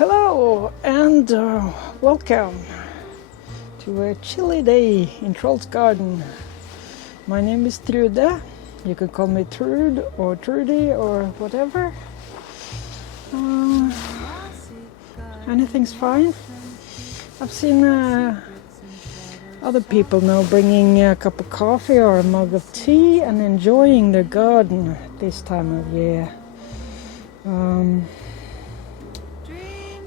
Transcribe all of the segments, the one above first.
Hello and welcome to a chilly day in Troll's garden. My name is Trude. You can call me Trude or Trudy or whatever. Anything's fine. I've seen other people now bringing a cup of coffee or a mug of tea and enjoying their garden this time of year.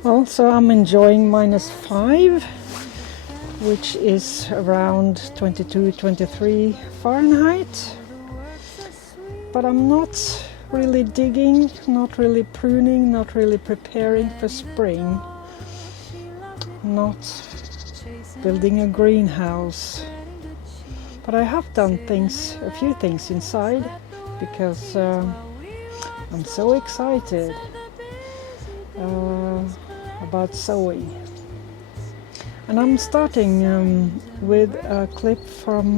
Well, so I'm enjoying -5, which is around 22-23 Fahrenheit. But I'm not really digging, not really pruning, not really preparing for spring. Not building a greenhouse. But I have done a few things inside, because I'm so excited about sowing. And I'm starting with a clip from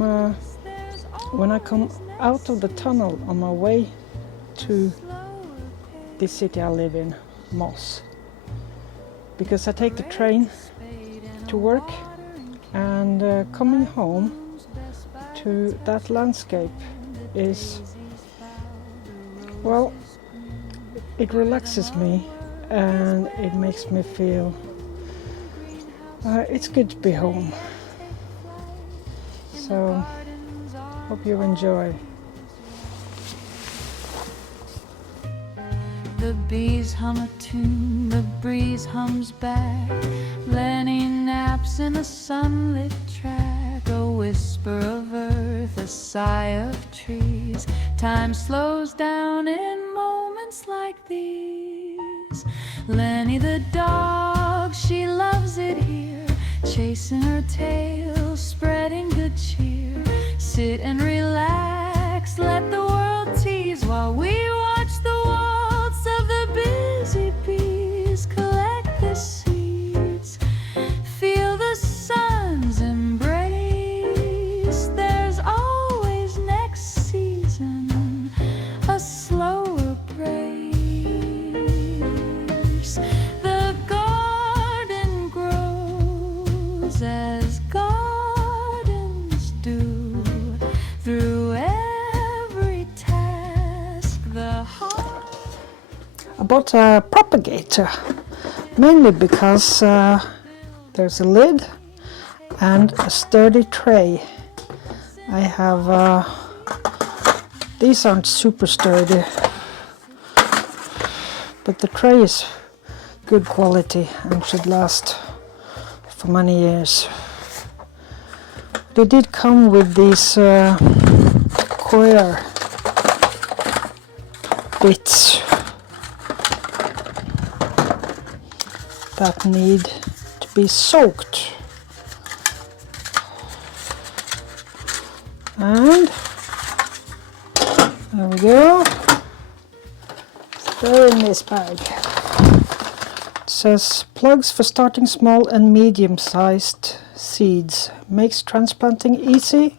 when I come out of the tunnel on my way to the city I live in, Moss. Because I take the train to work, and coming home to that landscape is, well, it relaxes me and it makes me feel it's good to be home. So hope you enjoy. The bees hum a tune, the breeze hums back. Leni naps in a sunlit track. A whisper of earth, a sigh of trees. Time slows down in moments like these. Leni the dog, she loves it here. Chasing her tail, spreading good cheer. Sit and relax, let the world tease while we watch the waltz of the busy bees. Collect the seeds, feel the sun's embrace. There's always next season, a slower pace. The garden grows as gardens do, through every task. I bought a propagator, mainly because there's a lid and a sturdy tray. I have, these aren't super sturdy, but the tray is good quality and should last for many years. They did come with these coir bits that need to be soaked. And there we go. They're in this bag. It says plugs for starting small and medium-sized seeds. Makes transplanting easy.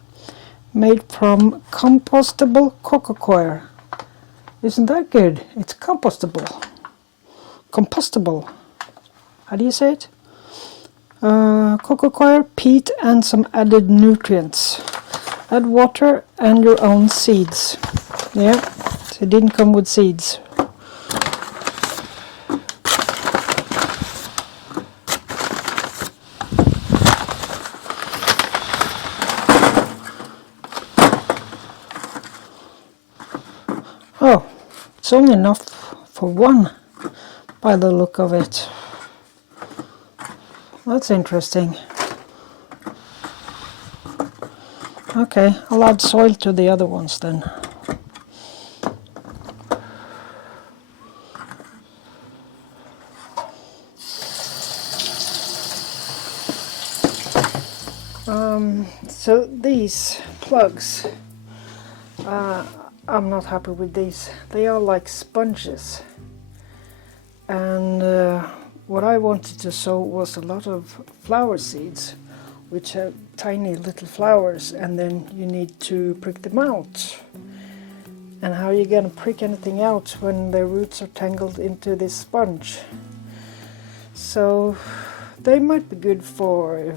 Made from compostable cocoa coir. Isn't that good? It's compostable. Compostable. How do you say it? Cocoa coir, peat, and some added nutrients. Add water and your own seeds. Yeah, so it didn't come with seeds. Oh, it's only enough for one by the look of it. That's interesting. Okay, I'll add soil to the other ones then. So these plugs, I'm not happy with these. They are like sponges. And what I wanted to sow was a lot of flower seeds, which have tiny little flowers, and then you need to prick them out. And how are you going to prick anything out when the roots are tangled into this sponge? So they might be good for,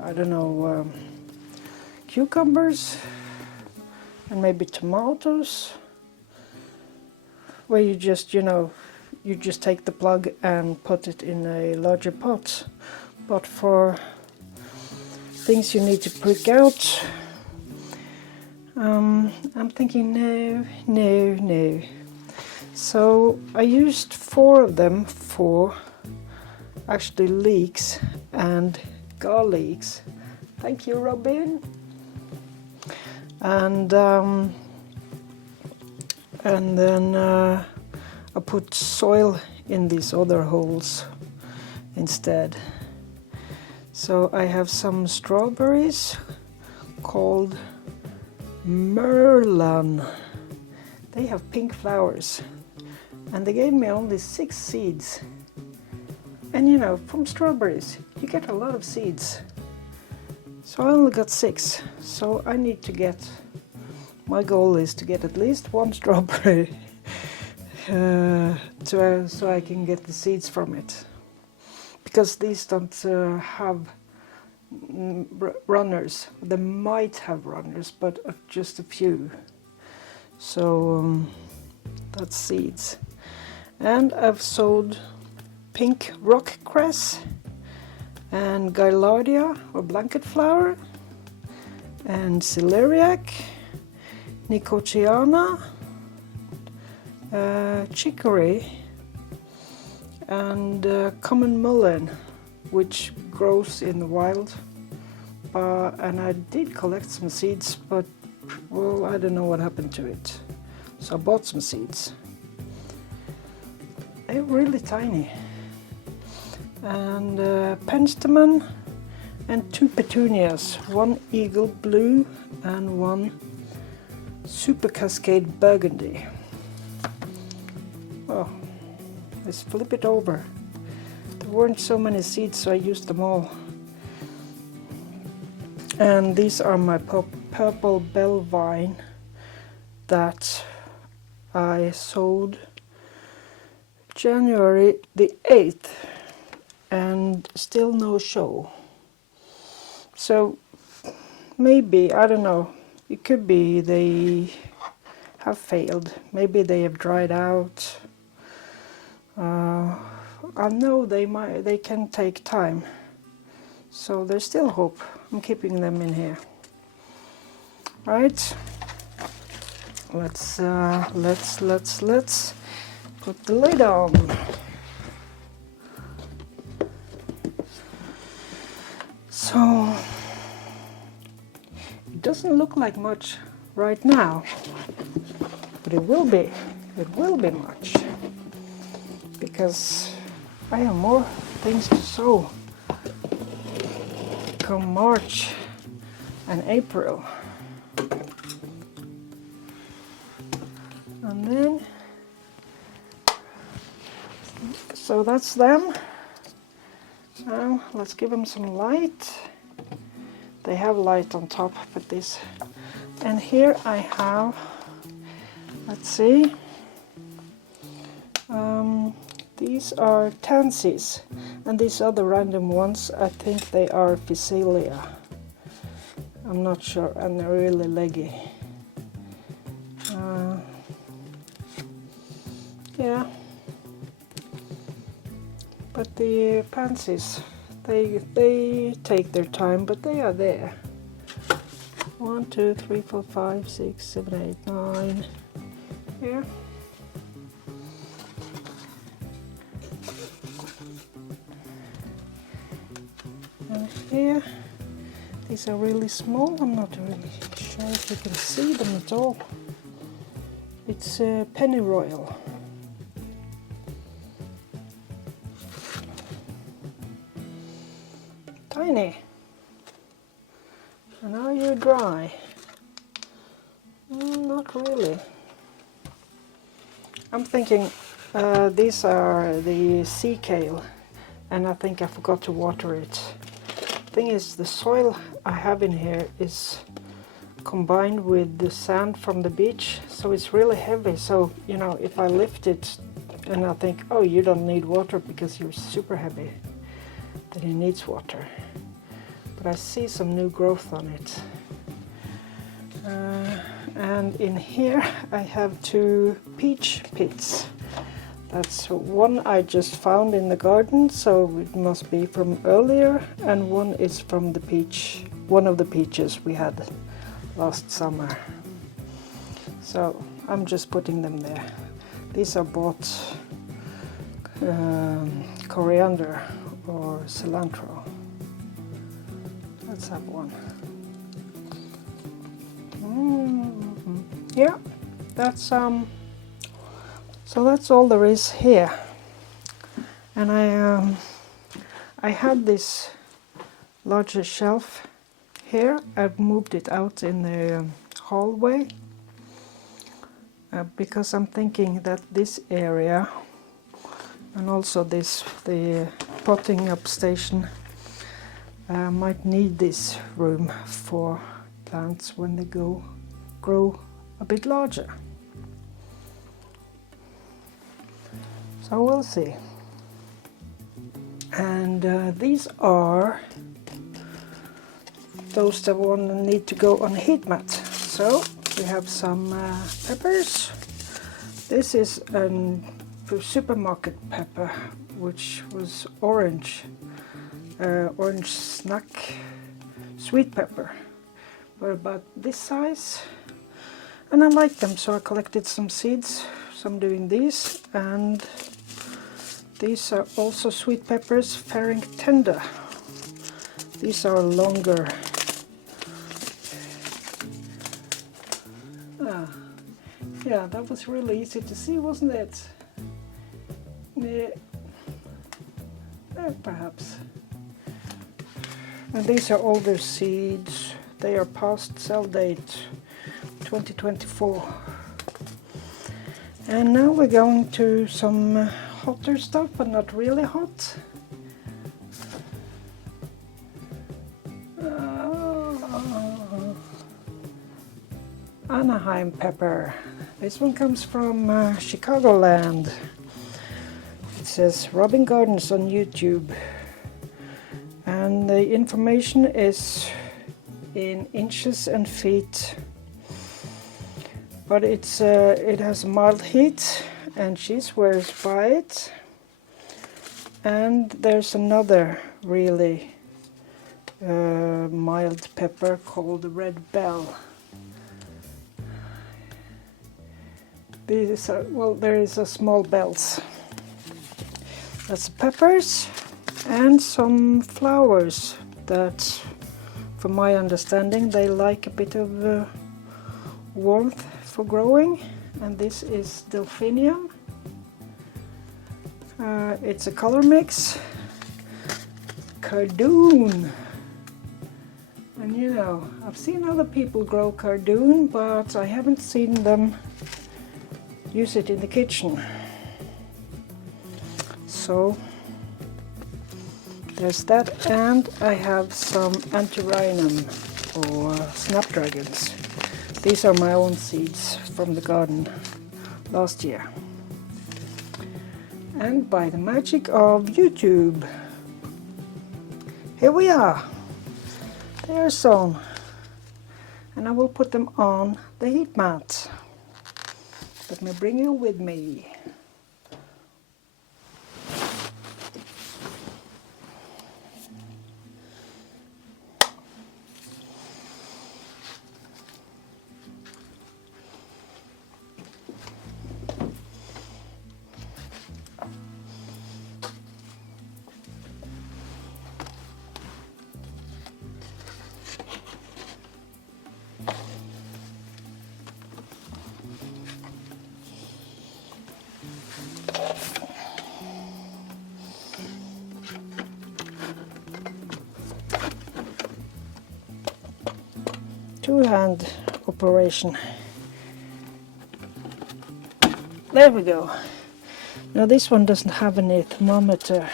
I don't know, cucumbers and maybe tomatoes, where you just, you just take the plug and put it in a larger pot. But for things you need to prick out, I'm thinking no. So I used 4 of them for actually leeks and garlics. Thank you, Robin. And then I put soil in these other holes instead. So I have some strawberries called Merlan. They have pink flowers, and they gave me only 6 seeds. And from strawberries you get a lot of seeds. So I only got 6. So I need to get, my goal is to get at least 1 strawberry so I can get the seeds from it. Because these don't have runners. They might have runners, but just a few. So that's seeds. And I've sowed pink rock cress and Gaillardia or blanket flower and celeriac, nicotiana, chicory, and common mullein, which grows in the wild. And I did collect some seeds, but well, I don't know what happened to it. So I bought some seeds. They're really tiny. And penstemon and 2 petunias, 1 eagle blue and 1 super cascade burgundy. Oh, let's flip it over. There weren't so many seeds, so I used them all. And these are my purple bell vine that I sowed January the 8th, and still no show. So maybe, I don't know, it could be they have failed. Maybe they have dried out. I know they can take time. So there's still hope. I'm keeping them in here. Right. Let's put the lid on. So it doesn't look like much right now, but it will be much, because I have more things to sow come March and April. And then, so that's them. Now let's give them some light. They have light on top, but this, and here I have, let's see, these are tansies, and these other random ones, I think they are Physalia. I'm not sure, and they're really leggy. Yeah, but the pansies, they take their time, but they are there. 1, 2, 3, 4, 5, 6, 7, 8, 9. Here. And here, these are really small. I'm not really sure if you can see them at all. It's pennyroyal. Tiny. And are you dry? Not really. I'm thinking these are the sea kale, and I think I forgot to water it. Thing is, the soil I have in here is combined with the sand from the beach, so it's really heavy. So if I lift it And I think, oh, you don't need water because you're super heavy. Then it needs water. But I see some new growth on it. And in here I have 2 peach pits. That's one I just found in the garden, so it must be from earlier, and one is from one of the peaches we had last summer. So I'm just putting them there. These are bought coriander or cilantro. Let's have one. Yeah, that's so that's all there is here. And I had this larger shelf here. I've moved it out in the hallway because I'm thinking that this area and also the potting up station might need this room for plants when they grow a bit larger. So we'll see. And these are those that need to go on a heat mat. So we have some peppers. This is a supermarket pepper, which was orange snack sweet pepper. Were about this size, and I like them, so I collected some seeds. So I'm doing these, and these are also sweet peppers, faring tender. These are longer. Yeah, that was really easy to see, wasn't it? Yeah. Perhaps. And these are older seeds. They are past sell date 2024. And now we're going to some hotter stuff, but not really hot. Anaheim pepper. This one comes from Chicagoland. It says Robin Gardens on YouTube. And the information is in inches and feet. But it has mild heat, and she swears by it. And there's another really mild pepper called the Red Bell. These are, well, there is a small bells. That's peppers and some flowers that, from my understanding, they like a bit of warmth for growing. And this is delphinium. It's a color mix. Cardoon. And you know, I've seen other people grow cardoon, but I haven't seen them use it in the kitchen. So there's that, and I have some antirrhinum or snapdragons. These are my own seeds from the garden last year. And by the magic of YouTube, here we are. They are sown, and I will put them on the heat mat. Let me bring you with me. Two-hand operation. There we go. Now this one doesn't have any thermometer.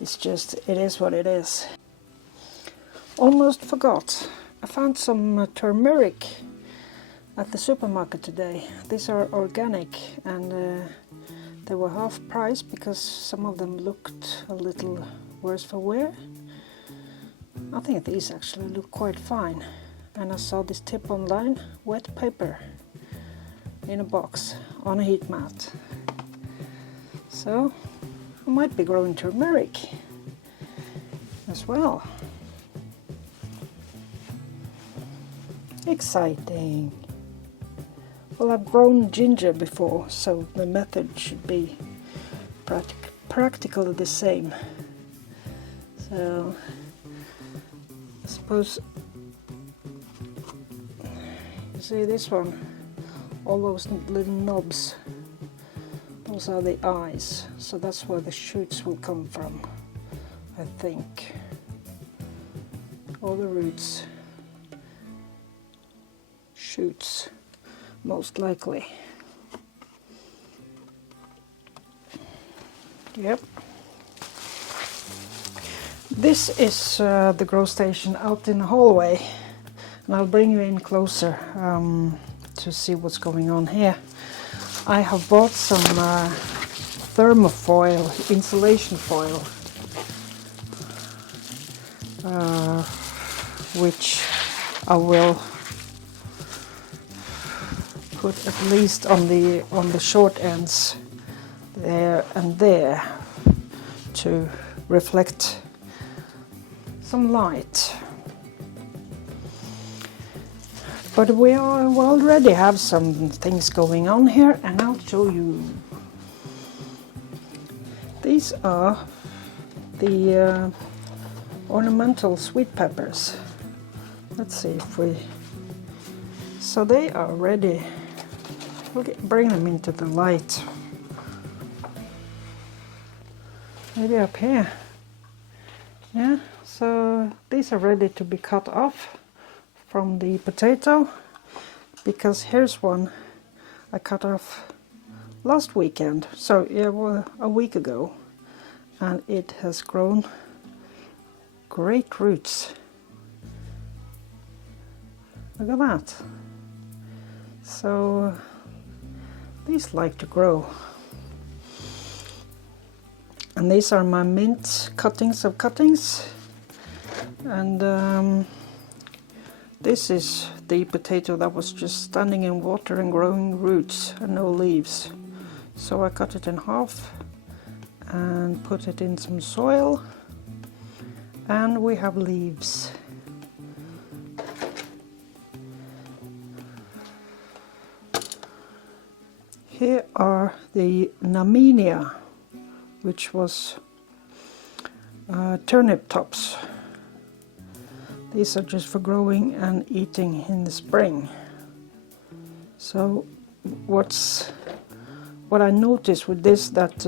It's just, it is what it is. Almost forgot. I found some turmeric at the supermarket today. These are organic, and They were half price because some of them looked a little worse for wear. I think these actually look quite fine. And I saw this tip online, wet paper in a box on a heat mat. So I might be growing turmeric as well. Exciting. Well, I've grown ginger before, so the method should be practically the same. So I suppose, you see this one, all those little knobs, those are the eyes, so that's where the shoots will come from, I think. All the roots, shoots, most likely. Yep. This is the grow station out in the hallway, and I'll bring you in closer to see what's going on here. I have bought some thermofoil, insulation foil, which I will put at least on the short ends there and there to reflect some light. But we already have some things going on here, and I'll show you. These are the ornamental sweet peppers. Let's see if we... So they are ready. We'll bring them into the light. Maybe up here. Yeah, so these are ready to be cut off from the potato, because here's one I cut off last weekend, so yeah, well, a week ago, and it has grown great roots. Look at that. So these like to grow. And these are my mint cuttings of cuttings, and this is the potato that was just standing in water and growing roots and no leaves. So I cut it in half and put it in some soil, and we have leaves. Here are the Namenia, which was turnip tops. These are just for growing and eating in the spring. So what I noticed with this, that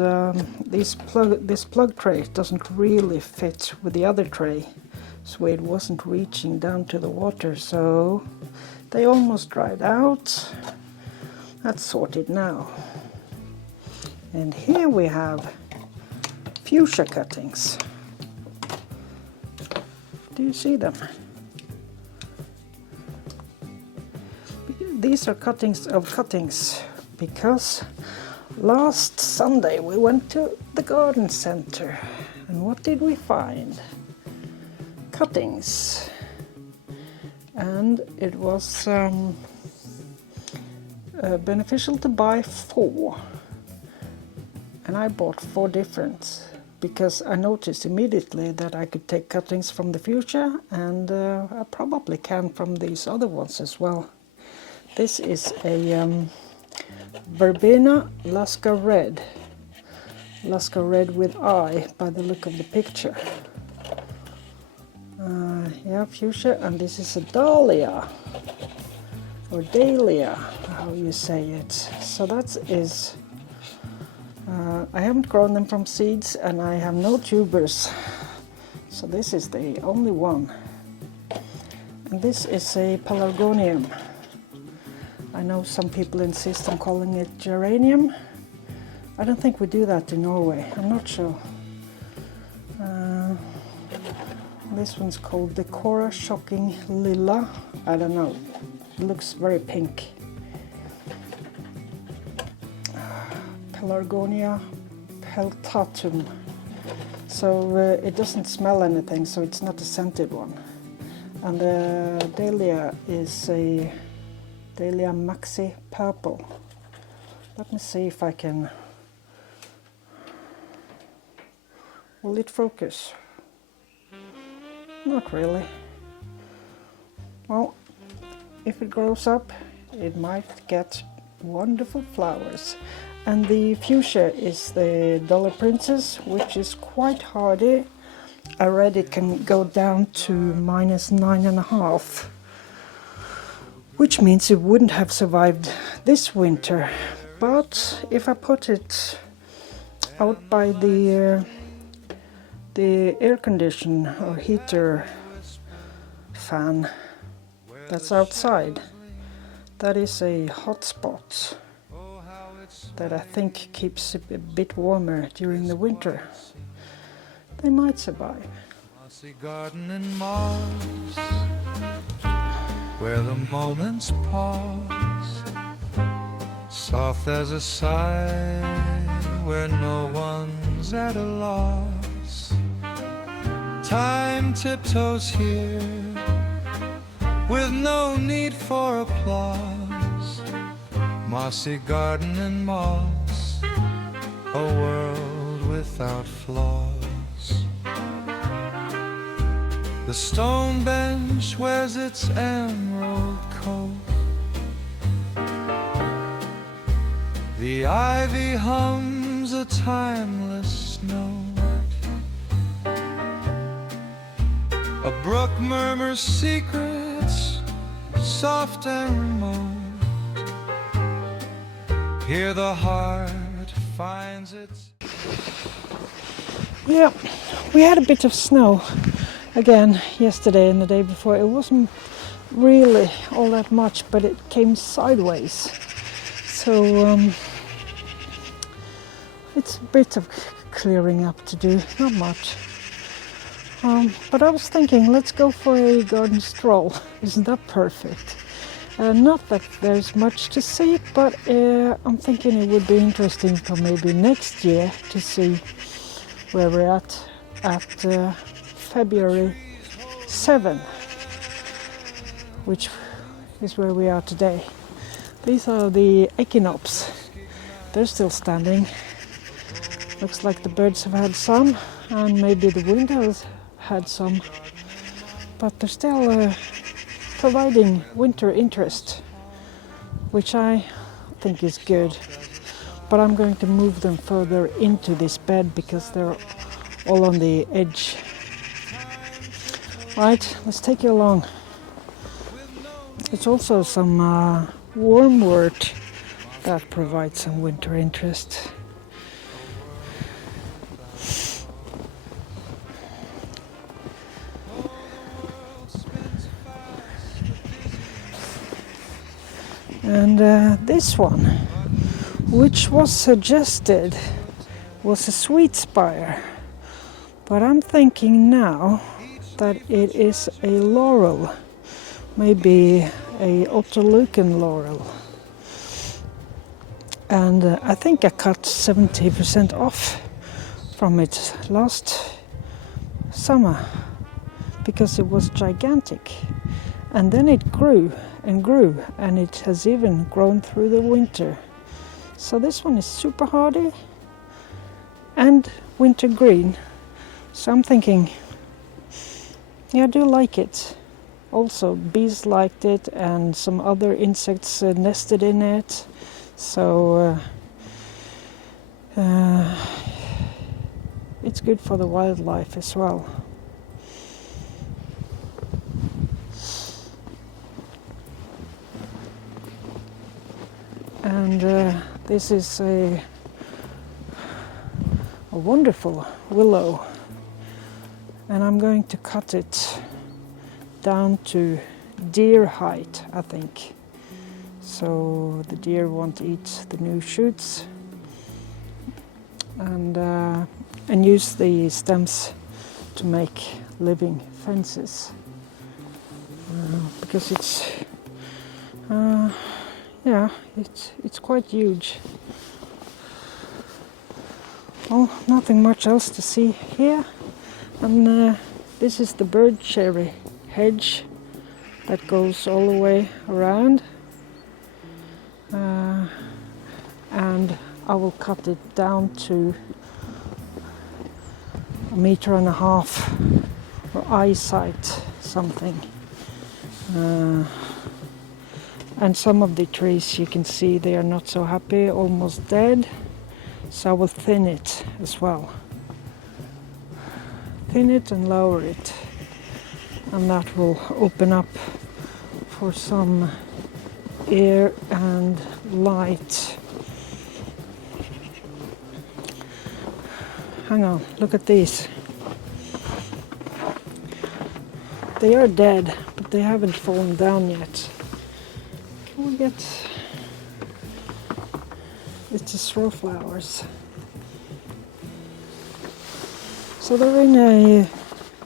this plug tray doesn't really fit with the other tray, so it wasn't reaching down to the water, so they almost dried out. That's sorted now. And here we have fuchsia cuttings. Do you see them? These are cuttings of cuttings, because last Sunday we went to the garden center, and what did we find? Cuttings. And it was beneficial to buy 4. And I bought 4 different, because I noticed immediately that I could take cuttings from the fuchsia, and I probably can from these other ones as well. This is a Verbena Lasca Red. Lasca Red with eye by the look of the picture. Yeah, fuchsia, and this is a dahlia, or dahlia, how you say it. So that is... I haven't grown them from seeds, and I have no tubers, so this is the only one. And this is a pelargonium. I know some people insist on calling it geranium. I don't think we do that in Norway, I'm not sure. This one's called Decora Shocking Lilla. I don't know, it looks very pink. Pelargonia peltatum. So it doesn't smell anything, so it's not a scented one. And the dahlia is a Dahlia Maxi Purple. Let me see if I can... Will it focus? Not really. Well, if it grows up, it might get wonderful flowers. And the fuchsia is the Dollar Princess, which is quite hardy. I read it can go down to -9.5, which means it wouldn't have survived this winter. But if I put it out by the air condition or heater fan that's outside, that is a hot spot that I think keeps it a bit warmer during the winter. They might survive. Mossy garden in Mars, where the moments pause, soft as a sigh, where no one's at a loss. Time tiptoes here, with no need for applause. Mossy garden and moss, a world without flaws. The stone bench wears its emerald coat, the ivy hums a timeless note, a brook murmurs secrets soft and remote. Here the heart finds its... Yeah, we had a bit of snow again yesterday and the day before. It wasn't really all that much, but it came sideways. So it's a bit of clearing up to do, not much. But I was thinking, let's go for a garden stroll. Isn't that perfect? Not that there's much to see, but I'm thinking it would be interesting for maybe next year to see where we're at February 7, which is where we are today. These are the echinops. They're still standing. Looks like the birds have had some, and maybe the wind has had some, but they're still providing winter interest, which I think is good. But I'm going to move them further into this bed because they're all on the edge. Right, let's take you along. It's also some wormwort that provides some winter interest. And this one, which was suggested, was a sweet spire, but I'm thinking now that it is a laurel, maybe a Otterlucan laurel. And I think I cut 70% off from it last summer because it was gigantic, and then it grew and grew, and it has even grown through the winter. So this one is super hardy and winter green. So I'm thinking, yeah, I do like it. Also, bees liked it, and some other insects nested in it. So it's good for the wildlife as well. And this is a wonderful willow, and I'm going to cut it down to deer height, I think, so the deer won't eat the new shoots, and use the stems to make living fences, because it's yeah, it's quite huge. Oh, nothing much else to see here. And this is the bird cherry hedge that goes all the way around. And I will cut it down to 1.5 meters for eyesight something. And some of the trees you can see they are not so happy, almost dead. So I will thin it as well. Thin it and lower it. And that will open up for some air and light. Hang on, look at these. They are dead, but they haven't fallen down yet. Can we get... It's the straw flowers. So they're in a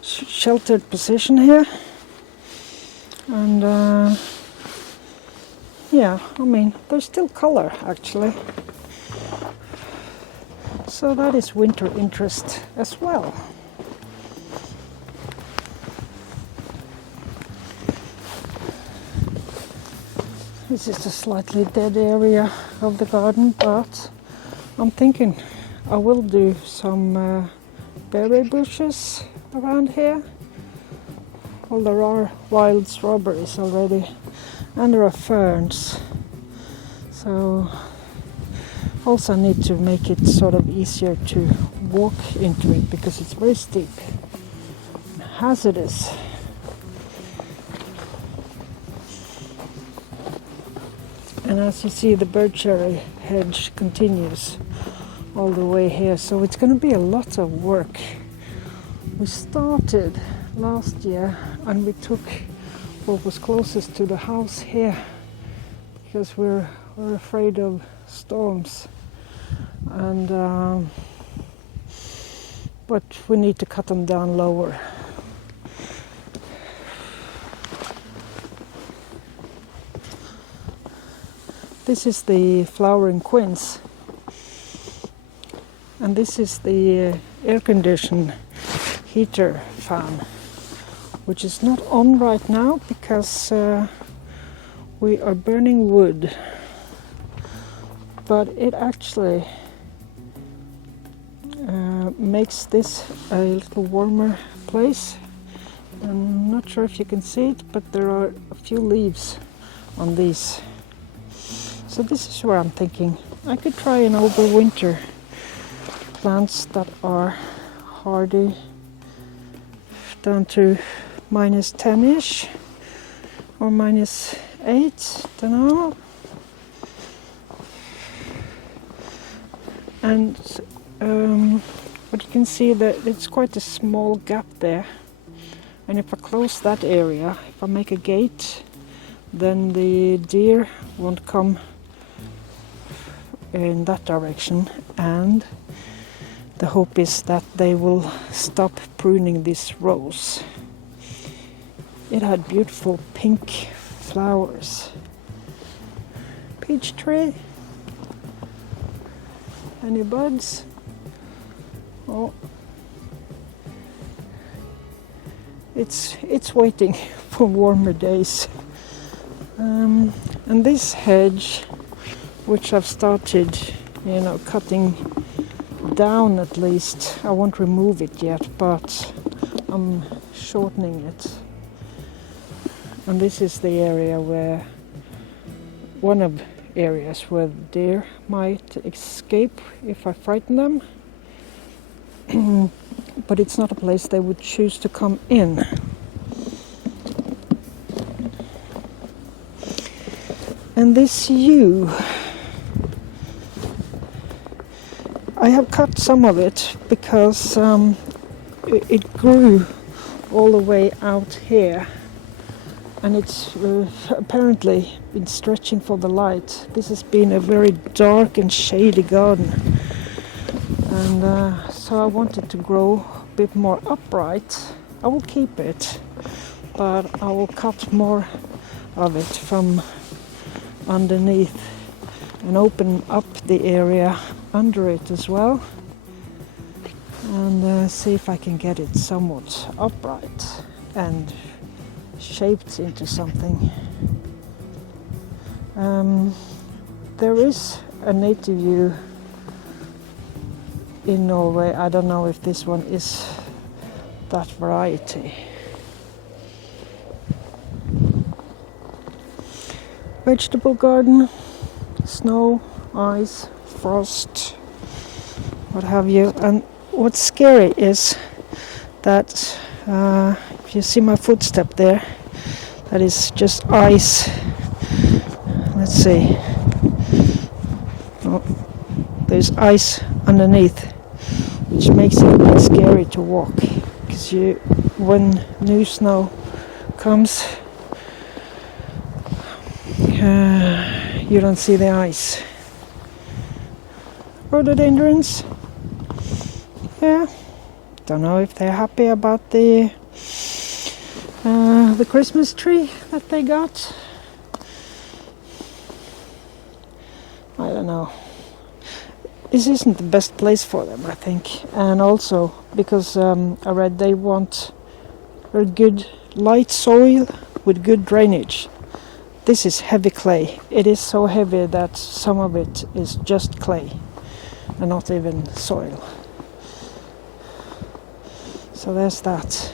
sheltered position here. And yeah, I mean, there's still color actually. So that is winter interest as well. This is a slightly dead area of the garden, but I'm thinking I will do some berry bushes around here. Well, there are wild strawberries already, and there are ferns. So also need to make it sort of easier to walk into it because it's very steep and hazardous. And as you see, the bird cherry hedge continues all the way here, so it's going to be a lot of work. We started last year and we took what was closest to the house here because we're afraid of storms. And but we need to cut them down lower. This is the flowering quince, and this is the air condition heater fan, which is not on right now because we are burning wood, but it actually makes this a little warmer place. I'm not sure if you can see it, but there are a few leaves on these. So this is where I'm thinking I could try an overwinter plants that are hardy down to -10-ish or -8, don't know. And but you can see that it's quite a small gap there, and if I close that area, if I make a gate, then the deer won't come in that direction, and the hope is that they will stop pruning this rose. It had beautiful pink flowers. Peach tree. Any buds? Oh, it's waiting for warmer days. And this hedge, which I've started, cutting down at least. I won't remove it yet, but I'm shortening it. And this is the area one of areas where deer might escape if I frighten them. But it's not a place they would choose to come in. And this yew, I have cut some of it because it grew all the way out here, and it's apparently been stretching for the light. This has been a very dark and shady garden, and so I want it to grow a bit more upright. I will keep it, but I will cut more of it from underneath and open up the area under it as well. and see if I can get it somewhat upright and shaped into something. There is a native yew in Norway. I don't know if this one is that variety. Vegetable garden, snow, ice, frost, what have you. And what's scary is that if you see my footstep there, that is just ice. Let's see. Oh, there's ice underneath, which makes it a bit scary to walk, because when new snow comes, you don't see the ice. Rhododendrons, yeah, don't know if they're happy about the Christmas tree that they got. I don't know. This isn't the best place for them, I think, and also because I read they want a good light soil with good drainage. This is heavy clay. It is so heavy that some of it is just clay and not even soil. So there's that.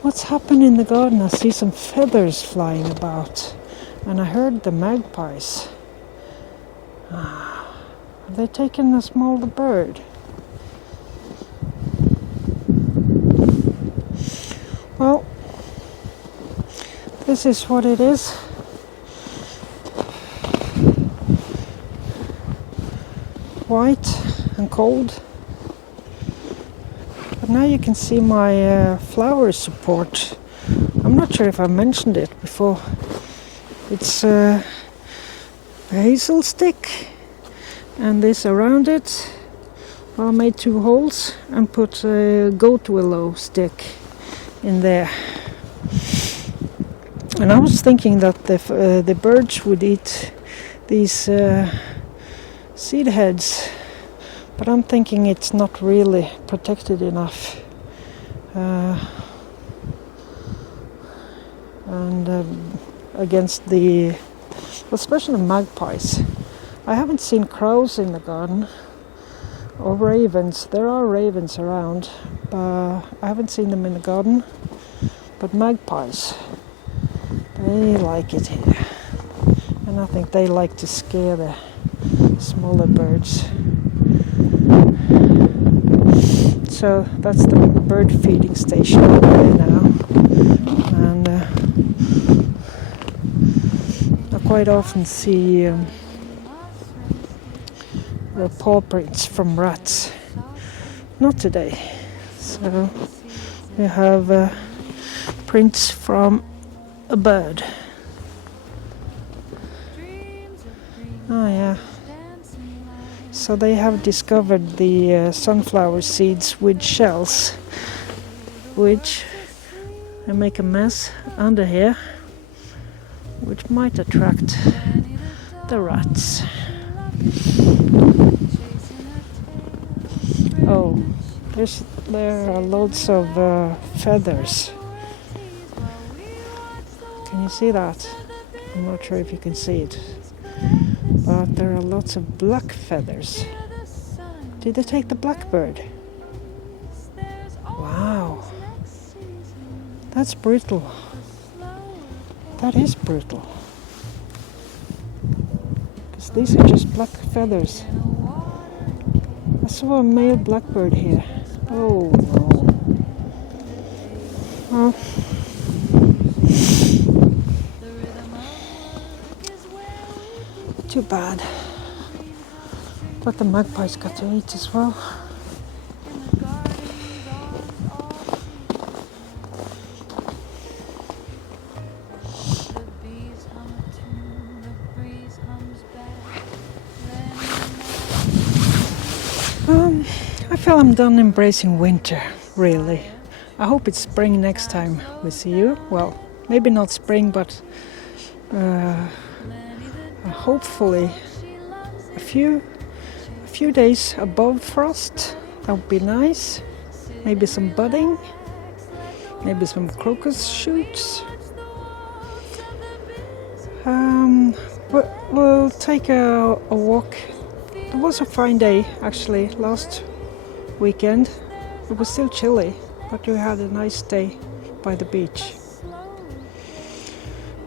What's happened in the garden? I see some feathers flying about, and I heard the magpies. Have they taken a small bird? Well, this is what it is. White and cold. But now you can see my flower support. I'm not sure if I mentioned it before. It's a hazel stick, and this around it. Well, I made 2 holes and put a goat willow stick in there. And I was thinking that the birds would eat these seed heads, but I'm thinking it's not really protected enough. Against the, especially magpies. I haven't seen crows in the garden, or ravens. There are ravens around, but I haven't seen them in the garden. But magpies, they like it here, and I think they like to scare the smaller birds. So that's the bird feeding station over there now, and I quite often see paw prints from rats. Not today. So we have prints from a bird. Oh yeah. So they have discovered the sunflower seeds with shells, which they make a mess under here, which might attract the rats. Oh, there are loads of feathers. Can you see that? I'm not sure if you can see it, but there are lots of black feathers. Did they take the blackbird? Wow, that's brutal. That is brutal. Because these are just black feathers. I saw a male blackbird here. Oh no. Well, too bad. But the magpies got to eat as well. I feel I'm done embracing winter, really. I hope it's spring next time we see you. Well, maybe not spring, but hopefully a few days above frost, That would be nice. Maybe some budding. Maybe some crocus shoots. We'll take a walk. It was a fine day actually last weekend. It was still chilly, but we had a nice day by the beach.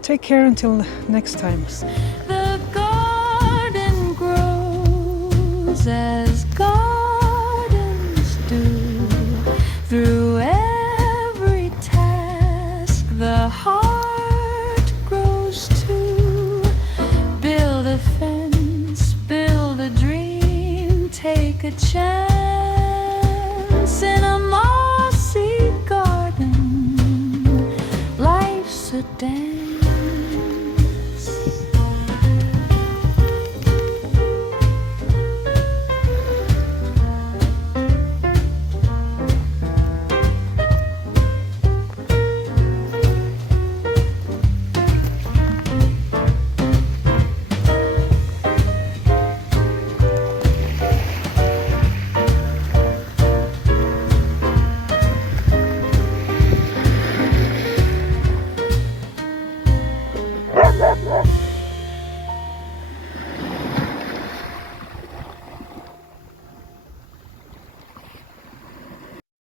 Take care until next time. The garden grows as gardens do. Through every task, the heart grows too. Build a fence, build a dream, take a chance in a mossy garden. Life's a dance.